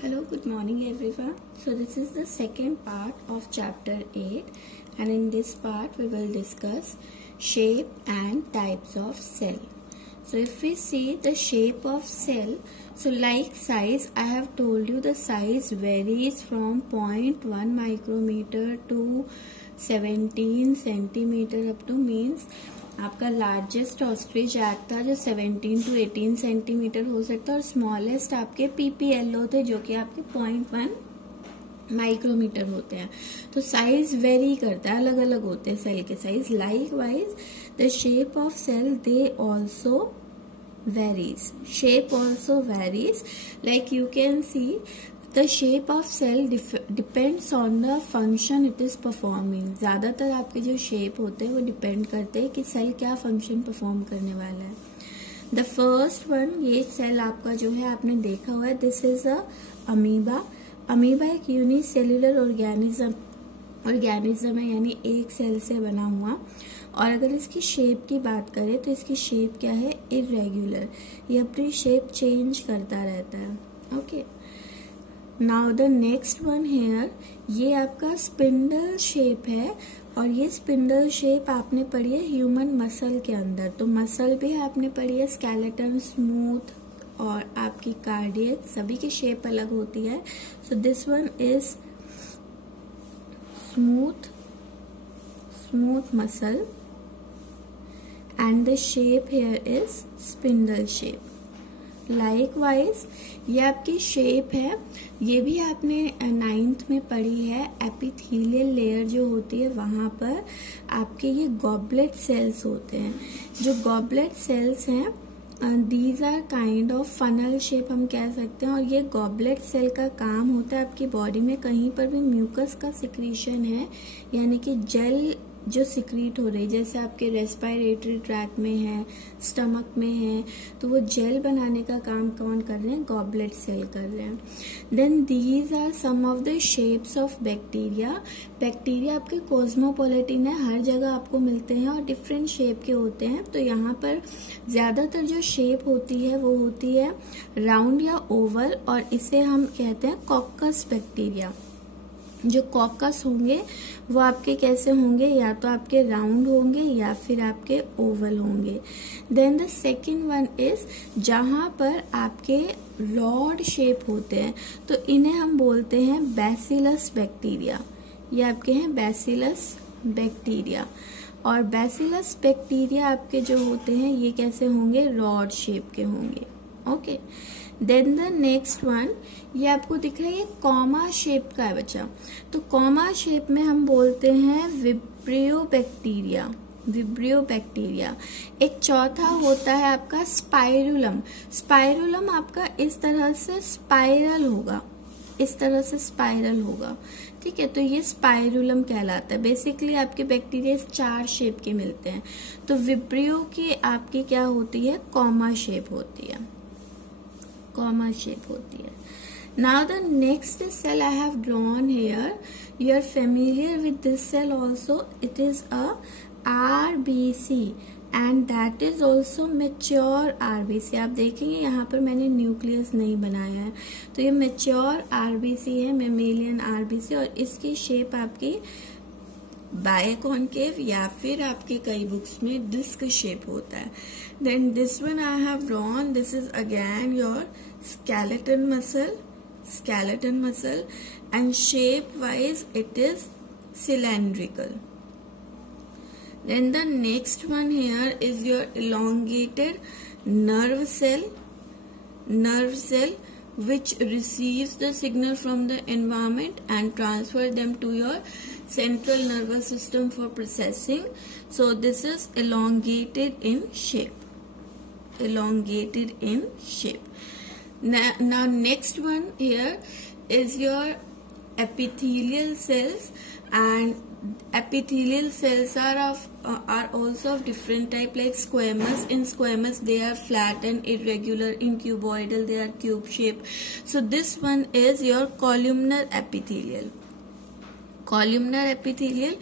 Hello, good morning everyone. So this is the second part of chapter 8 and in this part we will discuss shape and types of cell. So if we see the shape of cell, so like size, I have told you the size varies from 0.1 micrometer to 17 centimeter up to means आपका largest ostrich egg था जो 17 to 18 centimetre हो सकता है और smallest आपके PPLO थे जो कि आपके 0.1 माइक्रोमीटर होते हैं। तो साइज वेरी करता है, अलग अलग होते हैं सेल के size. Likewise the shape of cell they also varies, shape also varies. Like you can see the shape of cell depends on the function it is performing। ज्यादातर आपके जो शेप होते हैं वो डिपेंड करते हैं कि सेल क्या फंक्शन परफॉर्म करने वाला है। द फर्स्ट वन, ये सेल आपका जो है आपने देखा हुआ है, this is a amoeba. Amoeba एक यूनिसेल्युलर ऑर्गेनिज्म है, यानी एक सेल से बना हुआ। और अगर इसकी शेप की बात करें तो इसकी शेप क्या है, इरेगुलर। ये अपनी शेप चेंज करता रहता है। Okay, now the next one here, ये आपका स्पिंडल शेप है और ये स्पिंडल शेप आपने पढ़ी है ह्यूमन मसल के अंदर। तो मसल भी आपने पढ़ी है, स्केलेटन, स्मूथ और आपकी कार्डियक, सभी की शेप अलग होती है। So this one is smooth muscle and the shape here is spindle shape. Likewise ये आपकी शेप है, ये भी आपने 9th में पढ़ी है। एपिथेलियल लेयर जो होती है वहां पर आपके ये गॉबलेट सेल्स होते हैं। जो गॉबलेट सेल्स हैं these are kind of funnel shape हम कह सकते हैं। और ये गॉबलेट सेल का काम होता है आपकी बॉडी में कहीं पर भी म्यूकस का सिक्रीशन है, यानी कि जेल जो सिक्रीट हो रही, जैसे आपके रेस्पिरेटरी ट्रैक में है, स्टमक में है, तो वो जेल बनाने का काम कौन कर रहे हैं, गॉबलेट सेल कर रहे हैं। Then these are some of the shapes of bacteria. Bacteria आपके कॉस्मोपॉलिटन है, हर जगह आपको मिलते हैं और डिफरेंट शेप के होते हैं। तो यहाँ पर ज्यादातर जो शेप होती है वो होती है राउंड या ओवल, और इसे हम कहते हैं कॉकस बैक्टीरिया। जो कॉकस होंगे वो आपके कैसे होंगे, या तो आपके राउंड होंगे या फिर आपके ओवल होंगे। Then the second one is जहां पर आपके रॉड शेप होते हैं तो इन्हें हम बोलते हैं बैसिलस बैक्टीरिया। ये आपके हैं बैसिलस बैक्टीरिया। और बैसिलस बैक्टीरिया आपके जो होते हैं ये कैसे होंगे, रॉड शेप के होंगे। Okay, then the next one, ये आपको दिख रहा है, ये कॉमा शेप का है बच्चा। तो कॉमा शेप में हम बोलते हैं विब्रियो बैक्टीरिया। Vibrio bacteria. एक चौथा होता है आपका स्पाइरुलम। स्पाइरुलम आपका इस तरह से स्पाइरल होगा, इस तरह से स्पाइरल होगा। ठीक है, तो ये स्पाइरुलम कहलाता है। बेसिकली आपके बैक्टीरिया 4 शेप के मिलते हैं। तो विब्रियो की आपकी क्या होती है, कॉमा शेप होती है, कॉमा शेप होती है। Now the next cell I have drawn here, you are familiar with this cell also. It is a RBC and that is also mature RBC। आप देखेंगे यहाँ पर मैंने न्यूक्लियस नहीं बनाया है, तो ये mature RBC है, मेमेलियन RBC। और इसकी शेप आपकी बायकॉन्केव या फिर आपके कई बुक्स में डिस्क शेप होता है। Then this one I have drawn, this is again your skeleton muscle and shape wise it is cylindrical. Then the next one here is your elongated nerve cell which receives the signal from the environment and transfer them to your central nervous system for processing. So this is elongated in shape, elongated in shape. Now next one here is your epithelial cells, and epithelial cells are also of different type, like squamous. In squamous they are flat and irregular. In cuboidal they are cube shape. So this one is your columnar epithelial. Columnar epithelial,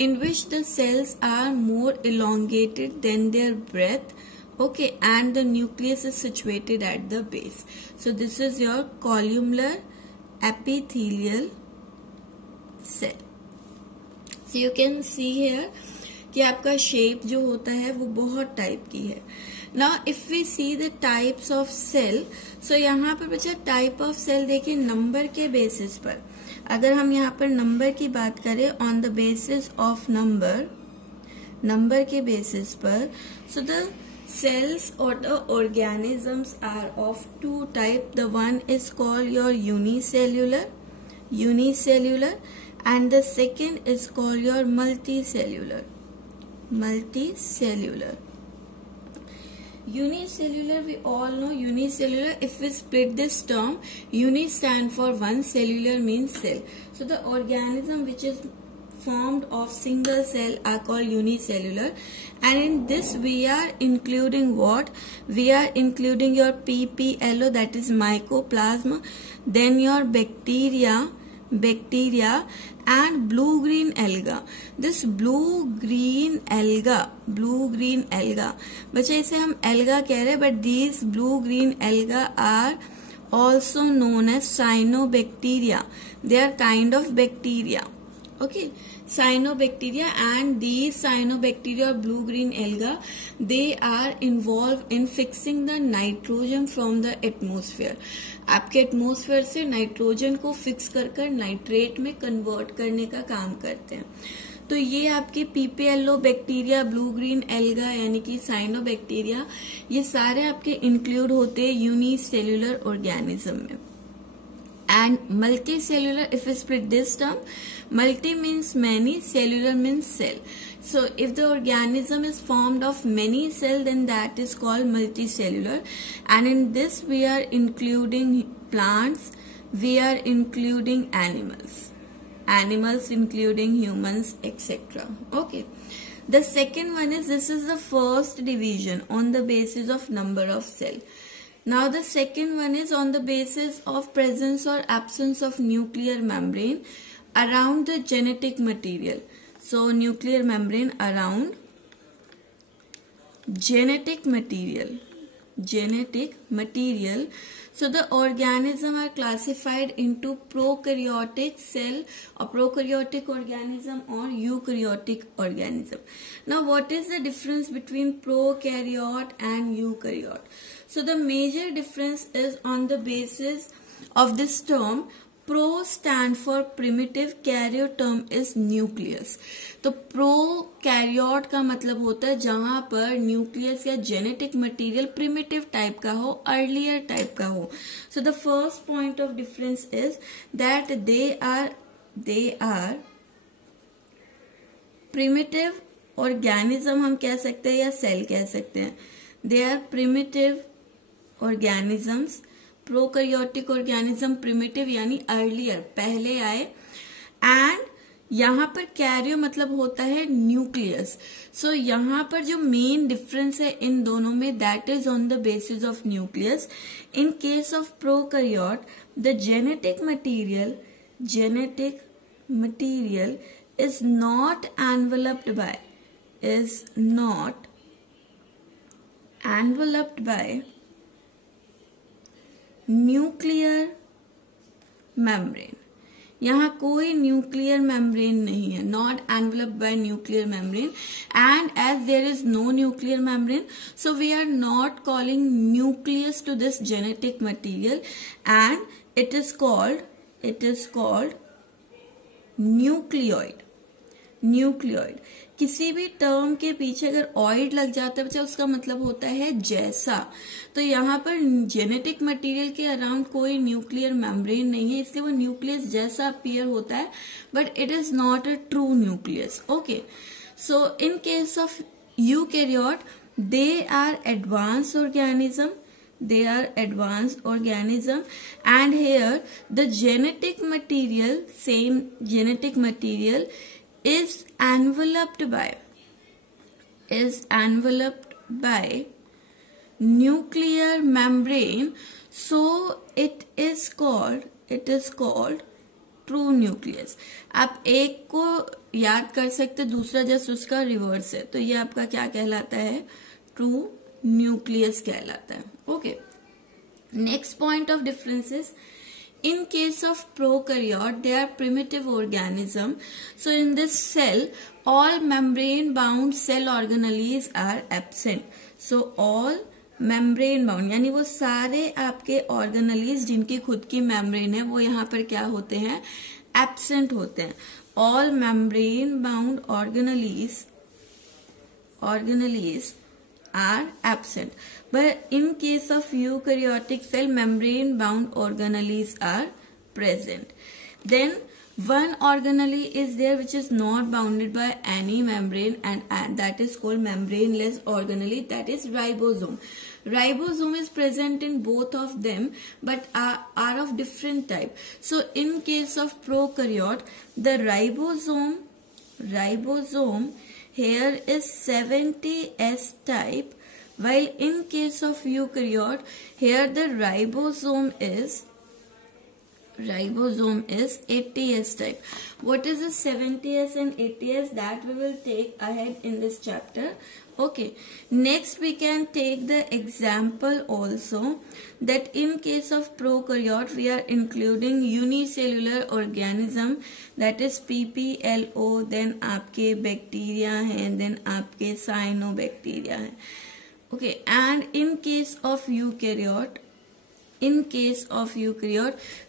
in which the cells are more elongated than their breadth. Okay, and the nucleus is situated at the base. So this is your columnar epithelial cell. So you can see here कि आपका shape जो होता है वो बहुत type की है. Now if we see the types of cell, so यहाँ पर बच्चा टाइप ऑफ सेल देखिए नंबर के बेसिस पर. अगर हम यहाँ पर नंबर की बात करें on the basis of number के बेसिस पर, so the cells or the organisms are of two type. The one is called your unicellular, and the second is called your multicellular. Unicellular, we all know unicellular. If we split this term, uni stand for one, cellular means cell. So the organism which is formed of single cell are called unicellular, and in this we are including what? We are including your PPLO, that is mycoplasma, then your bacteria and blue green alga. This blue green alga, बच्चे इसे हम alga कह रहे हैं, but these blue green alga are also known as cyanobacteria. They are kind of bacteria. Okay, cyanobacteria, and these cyanobacteria or blue green alga, they are involved in fixing the nitrogen from the atmosphere. आपके atmosphere से nitrogen को fix कर nitrate में convert करने का काम करते हैं. तो ये आपके PPLO bacteria, blue green alga यानी कि साइनोबैक्टीरिया, ये सारे आपके इंक्लूड होते हैं यूनिसेल्युलर ऑर्गेनिज्म में. And multicellular, if we split this term, multi means many, cellular means cell. So if the organism is formed of many cells, then that is called multicellular. And in this we are including plants, we are including animals including humans, etc. Okay. The second one is, this is the first division on the basis of number of cell. Now the second one is on the basis of presence or absence of nuclear membrane around the genetic material. So nuclear membrane around genetic material. So the organism are classified into prokaryotic cell or prokaryotic organism or eukaryotic organism. Now what is the difference between prokaryote and eukaryote? So the major difference is on the basis of this term. Pro stand for primitive, carrier term is nucleus. तो prokaryote का मतलब होता है जहां पर nucleus या genetic material primitive type का हो, अर्लियर टाइप का हो. So the first point of difference is that they are primitive organism हम कह सकते हैं या सेल कह सकते हैं. They are primitive organisms. Prokaryotic organism primitive यानी अर्लियर, पहले आए. एंड यहाँ पर कैरियो मतलब होता है न्यूक्लियस. सो यहाँ पर जो मेन डिफरेंस है इन दोनों में, that is on the basis of nucleus. In case of prokaryote, the genetic material is not enveloped by nuclear membrane. यहाँ कोई न्यूक्लियर मेम्ब्रेन नहीं है, not enveloped by nuclear membrane. And as there is no nuclear membrane, so we are not calling nucleus to this genetic material, and it is called nucleoid. किसी भी term के पीछे अगर ऑइड लग जाता है बच्चा, उसका मतलब होता है जैसा. तो यहाँ पर जेनेटिक मटेरियल के अराउंड कोई न्यूक्लियर मेम्ब्रेन नहीं है, इसलिए वो न्यूक्लियस जैसा अपीयर होता है, but it is not a true nucleus. Okay, so in case of eukaryote, they are advance organism, and here the genetic material is enveloped by nuclear membrane, so it is called true nucleus. आप एक को याद कर सकते, दूसरा just उसका reverse है, तो ये आपका क्या कहलाता है? ट्रू न्यूक्लियस कहलाता है. Okay, next point of difference is In case of prokaryote, they are primitive organism. So in this cell, all membrane-bound cell organelles are absent. So all membrane-bound यानी वो सारे आपके organelles जिनकी खुद की membrane है वो यहाँ पर क्या होते हैं? Absent होते हैं. All membrane-bound organelles are absent. But in case of eukaryotic cell, membrane-bound organelles are present. Then one organelle is there which is not bounded by any membrane, and that is called membraneless organelle, that is ribosome. Ribosome is present in both of them but are of different type. So in case of prokaryote, the ribosome here is 70S type, while in case of eukaryote, here the ribosome is 80S type. What is the 70S and 80S? That we will take ahead in this chapter. Okay, next we can take the example also that in case of prokaryote we are including unicellular organism, that is PPLO, then आपके bacteria हैं, then आपके cyanobacteria हैं. Okay, and in case of eukaryote,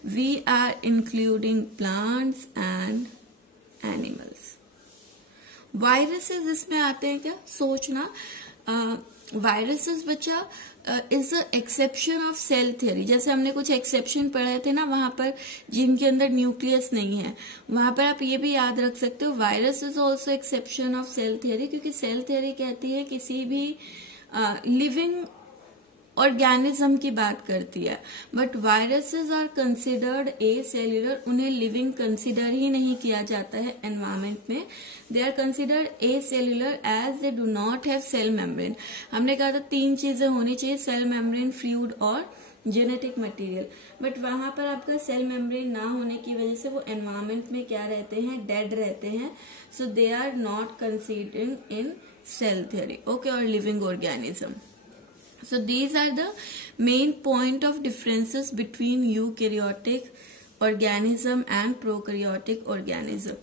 we are including plants and animals. Viruses इसमें आते हैं क्या? सोचना, viruses बच्चा is a exception of cell theory. जैसे हमने कुछ एक्सेप्शन पढ़े थे ना वहां पर जिनके अंदर न्यूक्लियस नहीं है, वहां पर आप ये भी याद रख सकते हो virus is also exception of cell theory, क्योंकि सेल थ्योरी कहती है किसी भी लिविंग ऑर्गेनिज्म की बात करती है. But viruses are considered acellular, उन्हें लिविंग कंसिडर ही नहीं किया जाता है एनवायरमेंट में. They are considered acellular as they do not have cell membrane. हमने कहा था 3 चीजें होनी चाहिए, सेल मेम्ब्रेन, फ्लूइड और जेनेटिक मटेरियल. बट वहां पर आपका सेल मेम्ब्रेन ना होने की वजह से वो एनवायरमेंट में क्या रहते हैं? डेड रहते हैं. So they are not considered in cell theory. Okay, और living organism. So these are the main point of differences between eukaryotic organism and prokaryotic organism.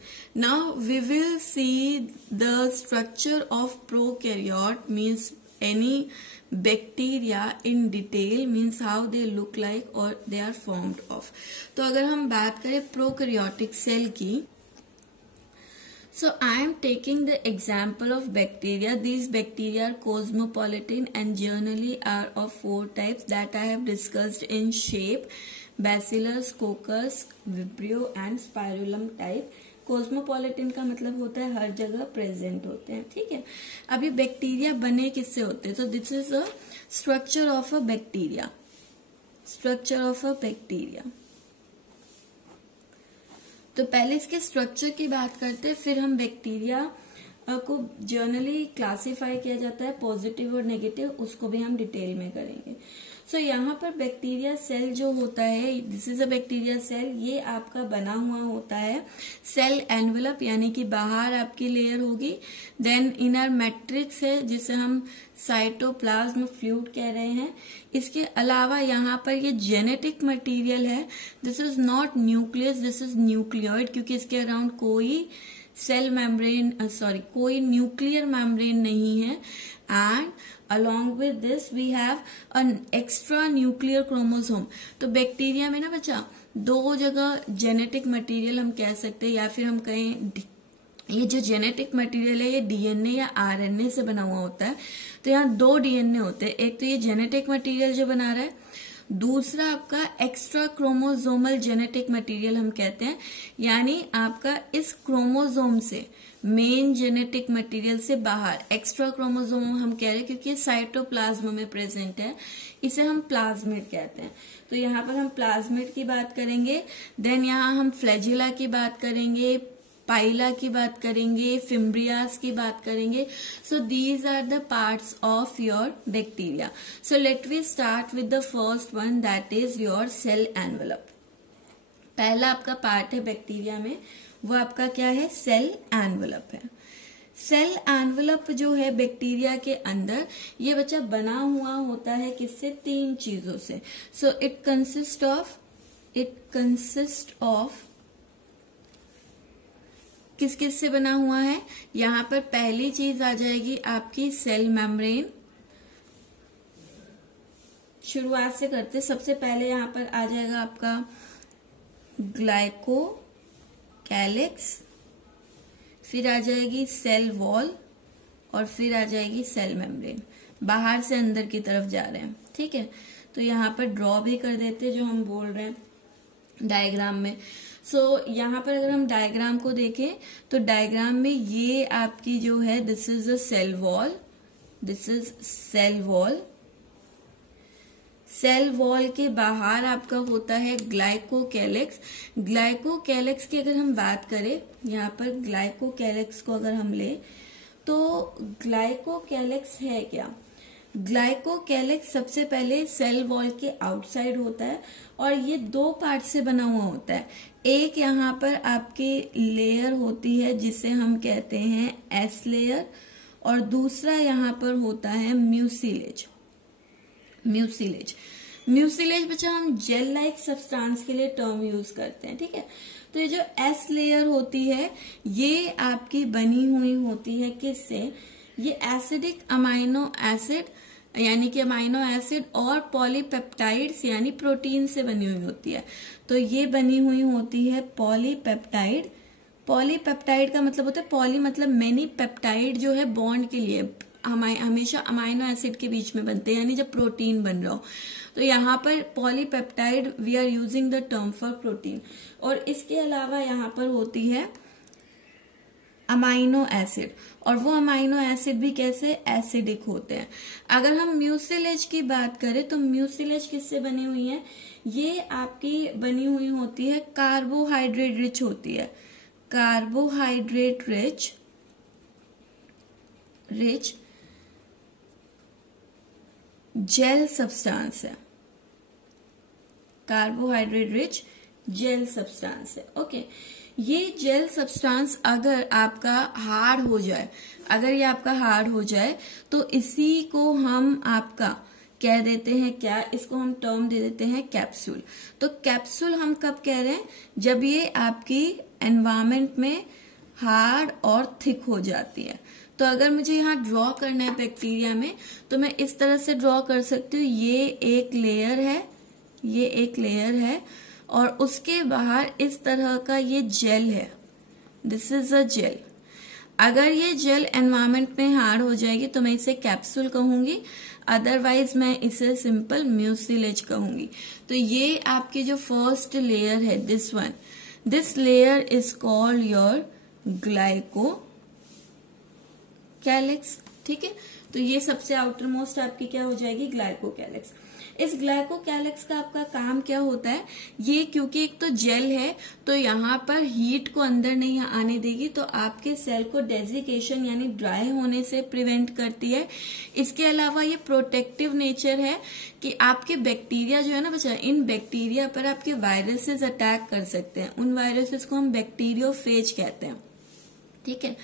Now we will see the structure of prokaryote, means any bacteria in detail, means how they look like or they are formed of. तो अगर हम बात करें prokaryotic cell की, so I am taking the example of bacteria. These bacteria are cosmopolitan and generally are of 4 types that I have discussed in shape: Bacillus, Coccus, Vibrio and Spirillum type. Cosmopolitan का मतलब होता है हर जगह present होते हैं. ठीक है, अभी बैक्टीरिया बने किससे होते हैं? तो this is a structure of a bacteria. तो पहले इसके स्ट्रक्चर की बात करते हैं, फिर हम बैक्टीरिया को जर्नली क्लासिफाई किया जाता है पॉजिटिव और नेगेटिव, उसको भी हम डिटेल में करेंगे. सो यहाँ पर बैक्टीरिया सेल जो होता है, this is a bacteria cell, ये आपका बना हुआ होता है सेल एनवेलप, यानी कि बाहर आपकी लेयर होगी. देन इनर मैट्रिक्स है जिसे हम साइटोप्लाज्म फ्लूइड कह रहे हैं. इसके अलावा यहाँ पर ये जेनेटिक मटेरियल है. This is not nucleus, this is nucleoid, क्योंकि इसके अराउंड कोई सेल मेम्ब्रेन कोई न्यूक्लियर मेम्ब्रेन नहीं है. And along with this we have an extra nuclear chromosome. तो बैक्टीरिया में ना बच्चा 2 जगह जेनेटिक मटेरियल हम कह सकते हैं, या फिर हम कहें ये जो जेनेटिक मटेरियल है ये डीएनए या आरएनए से बना हुआ होता है. तो यहाँ 2 डीएनए होते हैं. एक तो ये जेनेटिक मटेरियल जो बना रहा है, दूसरा आपका एक्स्ट्रा क्रोमोजोमल जेनेटिक मटेरियल हम कहते हैं, यानी आपका इस क्रोमोजोम से मेन जेनेटिक मटेरियल से बाहर एक्स्ट्रा क्रोमोजोम हम कह रहे हैं क्योंकि साइटोप्लाज्म में प्रेजेंट है, इसे हम प्लाज्मिड कहते हैं. तो यहाँ पर हम प्लाज्मिड की बात करेंगे. देन यहाँ हम फ्लैजिला की बात करेंगे, पाइला की बात करेंगे, फिम्ब्रियास की बात करेंगे. So these are the parts of your bacteria. So let we start with the first one, that is your cell envelope. पहला आपका पार्ट है बैक्टीरिया में, वो आपका क्या है? सेल एनवेलप है. सेल एनवेलप जो है बैक्टीरिया के अंदर, ये बच्चा बना हुआ होता है किससे? 3 चीजों से. So it consist of it consist of, किस किस से बना हुआ है, यहां पर पहली चीज आ जाएगी आपकी सेल मेम्ब्रेन। शुरुआत से करते, सबसे पहले यहां पर आ जाएगा आपका ग्लाइकोकैलिक्स, फिर आ जाएगी सेल वॉल, और फिर आ जाएगी सेल मेम्ब्रेन। बाहर से अंदर की तरफ जा रहे हैं, ठीक है। तो यहाँ पर ड्रॉ भी कर देते जो हम बोल रहे हैं डायग्राम में। यहाँ पर अगर हम डायग्राम को देखें तो डायग्राम में ये आपकी जो है, this is a cell wall, this is cell wall. Cell wall के बाहर आपका होता है ग्लाइकोकैलिक्स। ग्लाइकोकैलिक्स की अगर हम बात करें, यहाँ पर ग्लाइकोकैलिक्स को अगर हम ले तो ग्लाइकोकैलिक्स है क्या? ग्लाइकोकैलिक्स सबसे पहले सेल वॉल के आउटसाइड होता है और ये दो पार्ट से बना हुआ होता है। एक यहाँ पर आपकी लेयर होती है जिसे हम कहते हैं एस लेयर, और दूसरा यहाँ पर होता है म्यूसिलेज। म्यूसिलेज बच्चा हम जेल लाइक सब्सटेंस के लिए टर्म यूज करते हैं, ठीक है। तो ये जो एस लेयर होती है ये आपकी बनी हुई होती है किससे? ये एसिडिक अमाइनो एसिड यानी कि अमाइनो एसिड और पॉलीपेप्टाइड्स यानी प्रोटीन से बनी हुई होती है। तो ये बनी हुई होती है पॉलीपेप्टाइड। पॉलीपेप्टाइड का मतलब होता है, पॉली मतलब मेनी, पेप्टाइड जो है बॉन्ड के लिए हमेशा अमाइनो एसिड के बीच में बनते हैं, यानी जब प्रोटीन बन रहा हो। तो यहाँ पर polypeptide we are using the term for protein. और इसके अलावा यहाँ पर होती है अमाइनो एसिड, और वो अमाइनो एसिड भी कैसे? एसिडिक होते हैं। अगर हम म्यूसिलेज की बात करें तो म्यूसिलेज किससे बनी हुई है? ये आपकी बनी हुई होती है कार्बोहाइड्रेट रिच होती है, कार्बोहाइड्रेट रिच जेल सब्सटेंस है, कार्बोहाइड्रेट रिच जेल सब्सटेंस है। ओके, ये जेल सब्सटेंस अगर आपका हार्ड हो जाए, अगर ये आपका हार्ड हो जाए तो इसी को हम आपका कह देते हैं क्या? इसको हम टर्म दे देते हैं कैप्सूल। तो कैप्सूल हम कब कह रहे हैं? जब ये आपकी एनवायरमेंट में हार्ड और थिक हो जाती है। तो अगर मुझे यहाँ ड्रॉ करना है बैक्टीरिया में तो मैं इस तरह से ड्रॉ कर सकती हूँ। ये एक लेयर है, ये एक लेयर है, और उसके बाहर इस तरह का ये जेल है, दिस इज अ जेल। अगर ये जेल एनवायरमेंट में हार्ड हो जाएगी तो मैं इसे कैप्सूल कहूंगी, अदरवाइज मैं इसे सिंपल म्यूसिलेज कहूंगी। तो ये आपकी जो फर्स्ट लेयर है, this one, this layer is called your glycocalyx, ठीक है। तो ये सबसे आउटर मोस्ट आपकी क्या हो जाएगी? ग्लाइकोकैलिक्स। इस ग्लाइकोकैलिक्स का आपका काम क्या होता है? ये क्योंकि एक तो जेल है तो यहाँ पर हीट को अंदर नहीं आने देगी, तो आपके सेल को डेजिकेशन यानी ड्राई होने से प्रिवेंट करती है। इसके अलावा ये प्रोटेक्टिव नेचर है कि आपके बैक्टीरिया जो है ना बच्चा, इन बैक्टीरिया पर आपके वायरसेस अटैक कर सकते हैं। उन वायरसेस को हम बैक्टीरियोफेज कहते हैं, ठीक है।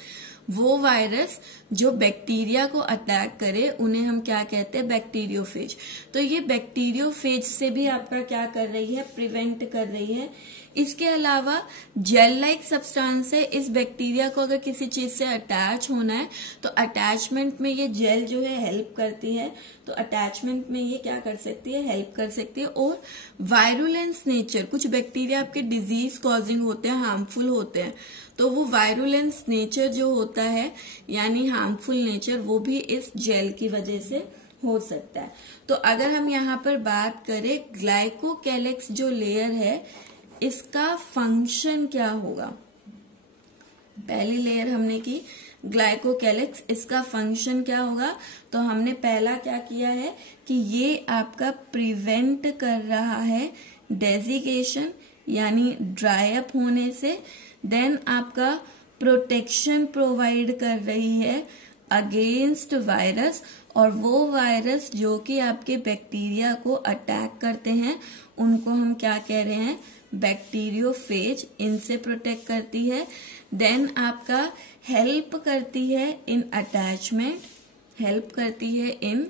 वो वायरस जो बैक्टीरिया को अटैक करे उन्हें हम क्या कहते हैं? बैक्टीरियोफेज। तो ये बैक्टीरियोफेज से भी आपका क्या कर रही है? प्रिवेंट कर रही है। इसके अलावा जेल लाइक सब्सटेंस है, इस बैक्टीरिया को अगर किसी चीज से अटैच होना है तो अटैचमेंट में ये जेल जो है हेल्प करती है। तो अटैचमेंट में ये क्या कर सकती है? हेल्प कर सकती है। और वायरुलेंस नेचर, कुछ बैक्टीरिया आपके डिजीज कॉजिंग होते हैं, हार्मफुल होते हैं, तो वो वायरुलेंस नेचर जो होता है यानी हार्मफुल नेचर, वो भी इस जेल की वजह से हो सकता है। तो अगर हम यहाँ पर बात करें ग्लाइकोकैलिक्स जो लेयर है, इसका फंक्शन क्या होगा? पहली लेयर हमने की ग्लाइकोकैलिक्स, इसका फंक्शन क्या होगा? तो हमने पहला क्या किया है कि ये आपका प्रिवेंट कर रहा है डेजिकेशन यानी ड्राई अप होने से। देन आपका प्रोटेक्शन प्रोवाइड कर रही है अगेंस्ट वायरस, और वो वायरस जो कि आपके बैक्टीरिया को अटैक करते हैं उनको हम क्या कह रहे हैं? बैक्टीरियोफेज, इनसे प्रोटेक्ट करती है। देन आपका हेल्प करती है इन अटैचमेंट, हेल्प करती है इन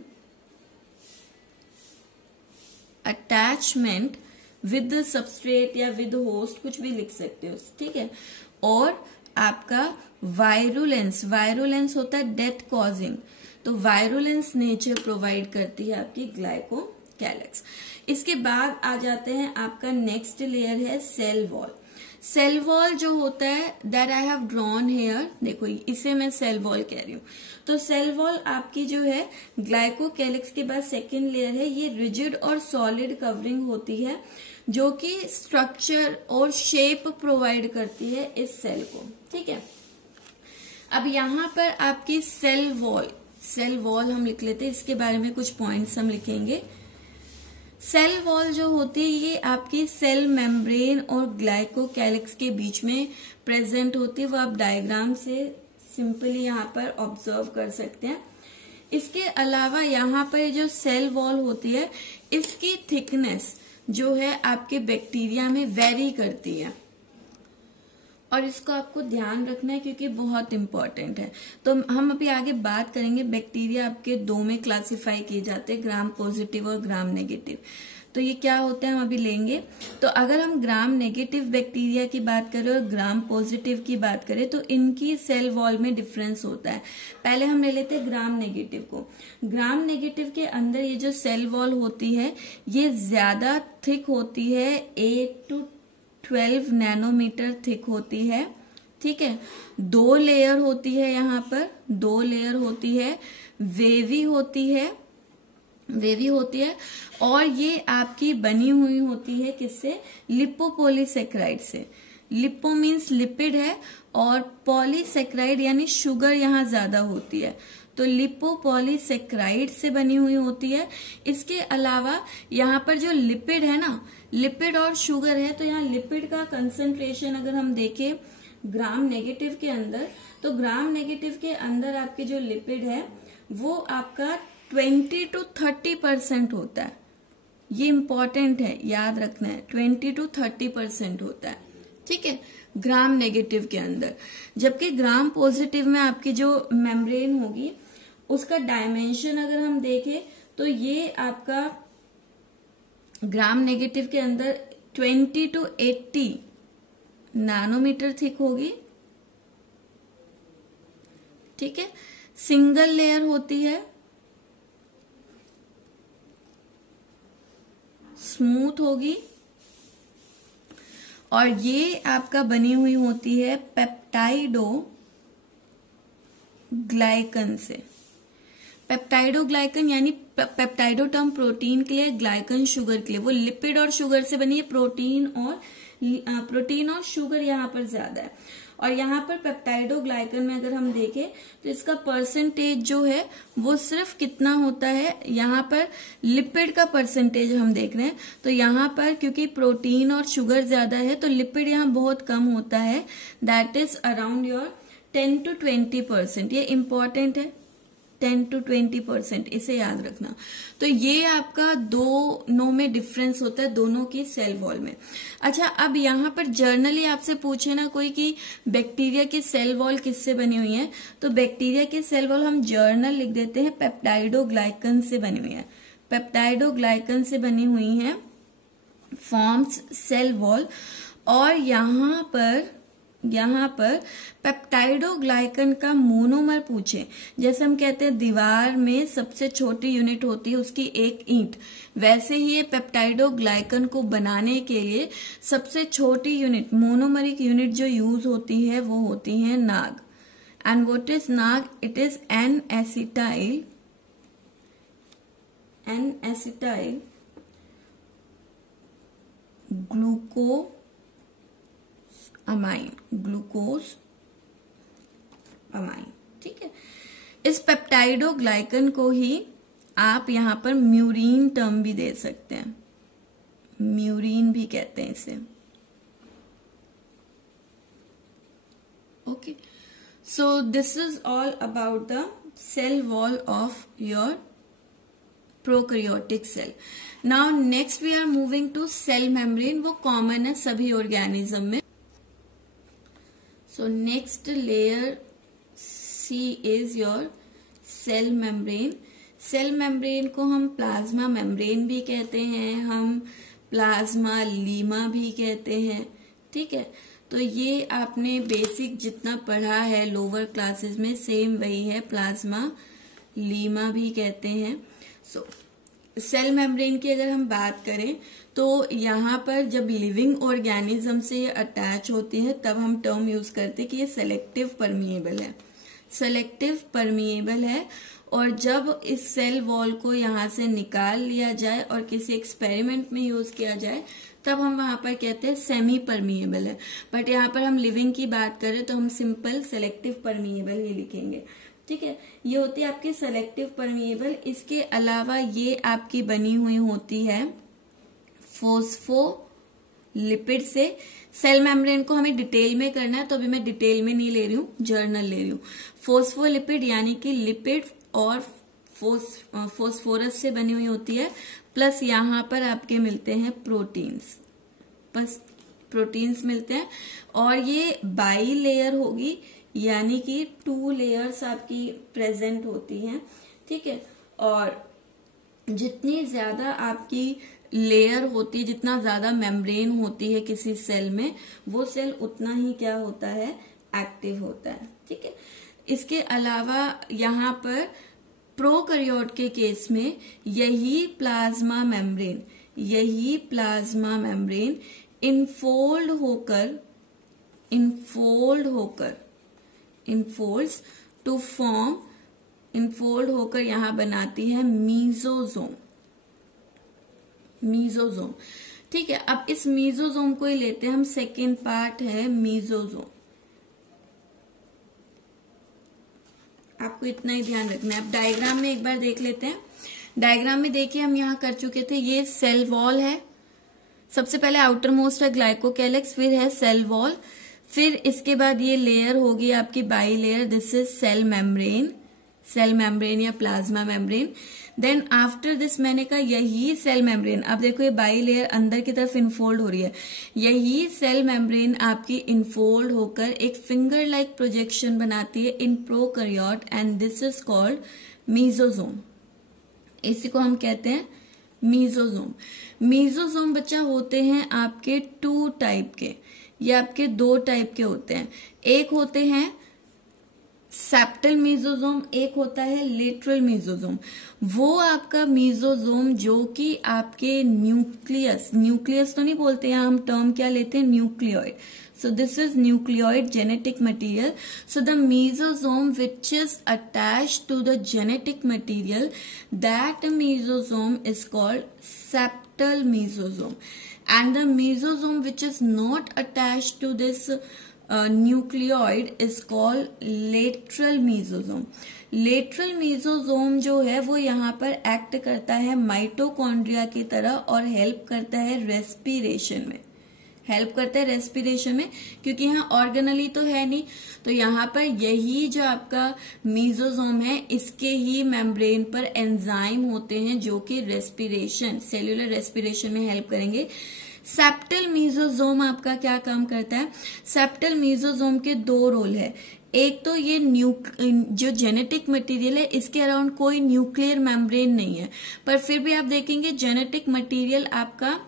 अटैचमेंट विद सबस्ट्रेट या विद होस्ट, कुछ भी लिख सकते हो, ठीक है। और आपका वायरुलेंस, वायरुलेंस होता है डेथ कॉजिंग, तो वायरुलेंस नेचर प्रोवाइड करती है आपकी ग्लाइकोकैलिक्स। इसके बाद आ जाते हैं, आपका नेक्स्ट लेयर है सेल वॉल। सेल वॉल जो होता है that I have drawn here, देखो इसे मैं सेल वॉल कह रही हूँ। तो सेल वॉल आपकी जो है ग्लाइकोकैलिक्स के बाद सेकेंड लेयर है, ये रिजिड और सॉलिड कवरिंग होती है जो कि स्ट्रक्चर और शेप प्रोवाइड करती है इस सेल को, ठीक है। अब यहां पर आपकी सेल वॉल हम लिख लेते हैं, इसके बारे में कुछ पॉइंट्स हम लिखेंगे। सेल वॉल जो होती है ये आपकी सेल मेम्ब्रेन और ग्लाइकोकैलिक्स के बीच में प्रेजेंट होती है, वो आप डायग्राम से सिंपली यहाँ पर ऑब्जर्व कर सकते हैं। इसके अलावा यहाँ पर जो सेल वॉल होती है इसकी थिकनेस जो है आपके बैक्टीरिया में वेरी करती है, और इसको आपको ध्यान रखना है क्योंकि बहुत इंपॉर्टेंट है। तो हम अभी आगे बात करेंगे, बैक्टीरिया आपके दो में क्लासिफाई किए जाते हैं, ग्राम पॉजिटिव और ग्राम नेगेटिव। तो ये क्या होता है हम अभी लेंगे। तो अगर हम ग्राम नेगेटिव बैक्टीरिया की बात करें और ग्राम पॉजिटिव की बात करें तो इनकी सेल वॉल में डिफरेंस होता है। पहले हम ले लेते हैं ग्राम नेगेटिव को। ग्राम नेगेटिव के अंदर ये जो सेल वॉल होती है ये ज्यादा थिक होती है, 8 to 12 नैनोमीटर थिक होती है, ठीक है। 2 लेयर होती है, यहाँ पर 2 लेयर होती है, वेवी होती है और ये आपकी बनी हुई होती है किससे, लिपोपॉलीसेक्राइड से। लिपो मीन्स लिपिड है और पॉलीसेक्राइड यानी शुगर यहाँ ज्यादा होती है, तो लिपोपॉलीसेक्राइड से बनी हुई होती है। इसके अलावा यहाँ पर जो लिपिड है ना, लिपिड और शुगर है, तो यहाँ लिपिड का कंसंट्रेशन अगर हम देखें ग्राम नेगेटिव के अंदर, तो ग्राम नेगेटिव के अंदर आपके जो लिपिड है वो आपका 20 to 30% होता है। ये इंपॉर्टेंट है, याद रखना है, 20 to 30% होता है, ठीक है, ग्राम नेगेटिव के अंदर। जबकि ग्राम पॉजिटिव में आपकी जो मेम्ब्रेन होगी उसका डायमेंशन अगर हम देखें तो ये आपका ग्राम नेगेटिव के अंदर 20 to 80 नैनोमीटर थिक होगी, ठीक है। सिंगल लेयर होती है, स्मूथ होगी, और ये आपका बनी हुई होती है पेप्टाइडोग्लाइकन से। पेप्टाइडोग्लाइकन यानी पेप्टाइडो टर्म प्रोटीन के लिए, ग्लाइकन शुगर के लिए। वो लिपिड और शुगर से बनी है, प्रोटीन और शुगर यहाँ पर ज्यादा है। और यहाँ पर पेप्टाइडोग्लाइकन में अगर हम देखें तो इसका परसेंटेज जो है वो सिर्फ कितना होता है, यहाँ पर लिपिड का परसेंटेज हम देख रहे हैं, तो यहाँ पर क्योंकि प्रोटीन और शुगर ज्यादा है तो लिपिड यहाँ बहुत कम होता है, that is around your 10 to 20%। ये इंपॉर्टेंट है, 10 to 20%, इसे याद रखना। तो ये आपका दोनों में डिफरेंस होता है, दोनों की सेल वॉल में। अच्छा, अब यहाँ पर जर्नली आपसे पूछे ना कोई कि बैक्टीरिया की सेल वॉल किससे बनी हुई है, तो बैक्टीरिया की सेल वॉल हम जर्नल लिख देते हैं पेप्टाइडोग्लाइकन से बनी हुई है। पेप्टाइडोग्लाइकन से बनी हुई है, फॉर्म्स सेल वॉल। और यहाँ पर पेप्टाइडोग्लाइकन का मोनोमर पूछे, जैसे हम कहते हैं दीवार में सबसे छोटी यूनिट होती है उसकी एक ईंट, वैसे ही ये पेप्टाइडोग्लाइकन को बनाने के लिए सबसे छोटी यूनिट, मोनोमरिक यूनिट जो यूज होती है वो होती है NAG. And what is NAG? It is N acetyl glucose amine, ठीक है। इस पेप्टाइडोग्लाइकन को ही आप यहां पर म्यूरिन टर्म भी दे सकते हैं, म्यूरिन भी कहते हैं इसे, okay. So this is all about the cell wall of your prokaryotic cell. Now next we are moving to cell membrane, वो कॉमन है सभी ऑर्गेनिज्म में। So next layer C is your cell membrane। Cell membrane को हम plasma membrane भी कहते हैं, हम प्लाज्मा लीमा भी कहते हैं। ठीक है, तो ये आपने बेसिक जितना पढ़ा है लोअर क्लासेस में सेम वही है, प्लाज्मा लीमा भी कहते हैं। सेल मेम्ब्रेन की अगर हम बात करें तो यहाँ पर जब लिविंग ऑर्गेनिज्म से ये अटैच होती है तब हम टर्म यूज करते हैं कि ये सेलेक्टिव परमिएबल है, सेलेक्टिव परमिएबल है। और जब इस सेल वॉल को यहाँ से निकाल लिया जाए और किसी एक्सपेरिमेंट में यूज किया जाए तब हम वहां पर कहते हैं सेमी परमिएबल है। बट यहाँ पर हम लिविंग की बात करें तो हम सिंपल सेलेक्टिव परमिएबल ही लिखेंगे। ठीक है, ये होती है आपकी सेलेक्टिव परमिएबल। इसके अलावा ये आपकी बनी हुई होती है फोस्फोलिपिड से। सेल मेम्ब्रेन को हमें डिटेल में करना है तो अभी मैं डिटेल में नहीं ले रही हूँ, जर्नल ले रही हूँ। फोस्फोलिपिड यानी कि लिपिड और फोस्फोरस से बनी हुई होती है, प्लस यहाँ पर आपके मिलते हैं प्रोटीन्स, बस प्रोटीन्स मिलते हैं। और ये बाई लेयर होगी यानी कि 2 लेयर्स आपकी प्रेजेंट होती हैं। ठीक है, और जितनी ज्यादा आपकी लेयर होती है, जितना ज्यादा मेम्ब्रेन होती है किसी सेल में, वो सेल उतना ही क्या होता है, एक्टिव होता है। ठीक है, इसके अलावा यहाँ पर प्रोकैरियोट के केस में यही प्लाज्मा मेम्ब्रेन इनफोल्ड होकर यहां बनाती है मीजोजोम। ठीक है, अब इस मीजोजोम को ही लेते हैं हम, सेकेंड पार्ट है मीजोजोम। आपको इतना ही ध्यान रखना है। अब डायग्राम में एक बार देख लेते हैं। डायग्राम में देखिए हम यहाँ कर चुके थे, ये सेल वॉल है, सबसे पहले आउटर मोस्ट है ग्लाइकोकैलिक्स, फिर है सेल वॉल, फिर इसके बाद ये लेयर होगी आपकी bilayer, this is cell membrane या plasma membrane. Then after this मैंने कहा यही सेल मेम्ब्रेन, अब देखो ये बाई लेयर अंदर की तरफ इनफोल्ड हो रही है, यही सेल मेम्ब्रेन आपकी इनफोल्ड होकर एक फिंगर लाइक प्रोजेक्शन बनाती है in prokaryote and this is called mesosome. इसी को हम कहते हैं मीजोजोम। मीजोजोम बच्चा होते हैं आपके 2 टाइप के, ये आपके 2 टाइप के होते हैं। एक होते हैं सेप्टल मीजोजोम, एक होता है लेटरल मीजोजोम। वो आपका मीजोजोम जो कि आपके न्यूक्लियस तो नहीं बोलते, यहाँ हम टर्म क्या लेते हैं, nucleoid. So this is nucleoid genetic material. So the mesosome which is attached to the genetic material, that mesosome is called septal mesosome. And the mesosome which is not attached to this nucleoid is called lateral mesosome. Lateral mesosome जो है वो यहाँ पर act करता है mitochondria की तरह और हेल्प करता है रेस्पिरेशन में, क्योंकि यहाँ ऑर्गेनली तो है नहीं, तो यहाँ पर यही जो आपका मीजोजोम है इसके ही मेम्ब्रेन पर एंजाइम होते हैं जो कि सेल्यूलर रेस्पिरेशन में हेल्प करेंगे। सेप्टल मीजोजोम आपका क्या काम करता है, सेप्टल मीजोजोम के 2 रोल है। एक तो ये जो जेनेटिक मटेरियल है इसके अराउंड कोई न्यूक्लियर मेम्ब्रेन नहीं है, पर फिर भी आप देखेंगे जेनेटिक मटेरियल आपका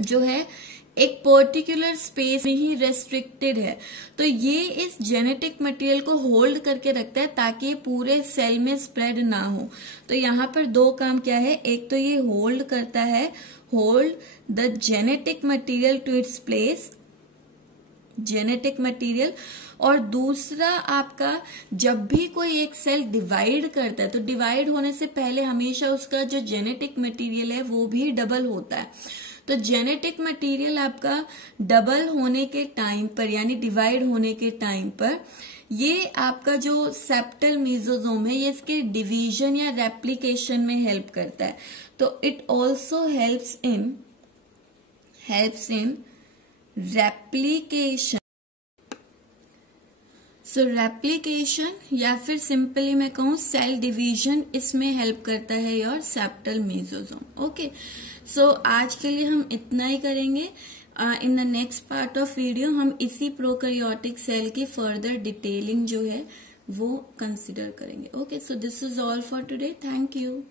जो है एक पर्टिकुलर स्पेस में ही रेस्ट्रिक्टेड है, तो ये इस जेनेटिक मटेरियल को होल्ड करके रखता है ताकि पूरे सेल में स्प्रेड ना हो। तो यहाँ पर 2 काम क्या है, एक तो ये होल्ड करता है, hold the genetic material to its place, genetic material, और दूसरा आपका जब भी कोई एक सेल डिवाइड करता है तो डिवाइड होने से पहले हमेशा उसका जो जेनेटिक मटेरियल है वो भी डबल होता है। तो जेनेटिक मटेरियल आपका डबल होने के टाइम पर यानी डिवाइड होने के टाइम पर ये आपका जो सेप्टल मीजोजोम है ये इसके डिवीजन या रेप्लिकेशन में हेल्प करता है। तो it also helps in replication. So replication या फिर सिंपली मैं कहूँ सेल डिवीजन, इसमें हेल्प करता है योर सेप्टल मीजोजोम। ओके, सो आज के लिए हम इतना ही करेंगे। In the next part of video हम इसी प्रोकैरियोटिक सेल की फर्दर डिटेलिंग जो है वो कंसिडर करेंगे। Okay, so this is all for today, thank you.